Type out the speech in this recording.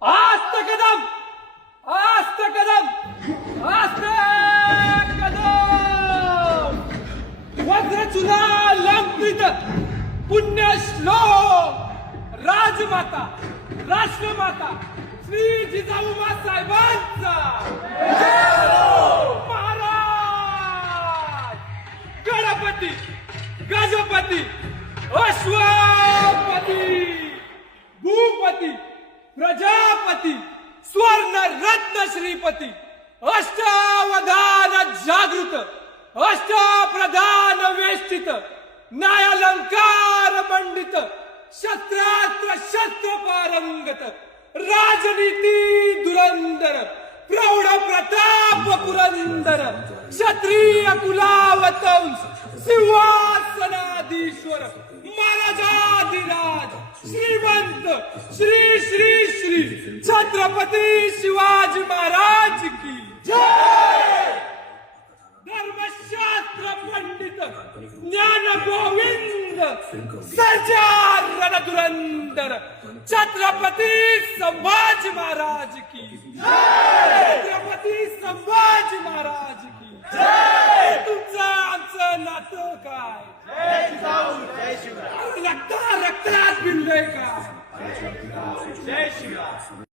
आस्ते कदम आस्ते कदम आस्ते कदम वज्रचूला लंकित पुण्यश्लोक राजमाता राष्ट्रमाता श्री जिजाऊबा साहेबांचा महाराज गणपती गजपती अश्वपती भूपती प्रजापती स्वर्ण रत्न श्रीपती अष्टावधान जागृत अष्टप्रधान वेष्टित न्यायालंकार मंडित शस्त्रास्त्र शस्त्र पारंगत राजनीती धुरंधर प्रौढ प्रताप पुरंदर क्षत्रिय कुलावतंस सिंहासनाधीश्वर महाराजाधिराज श्रीमंत श्री श्री श्री छत्रपती शिवाजी महाराज की जय। धर्मशास्त्र पंडित ज्ञान गोविंद सर्जार रणधुरंदर छत्रपती संभाजी महाराज की जय। छत्रपती संभाजी महाराज की जय। तुमचं आमचं नातं काय रक्ता रक्तात भिनलंय का? जय शिवराय।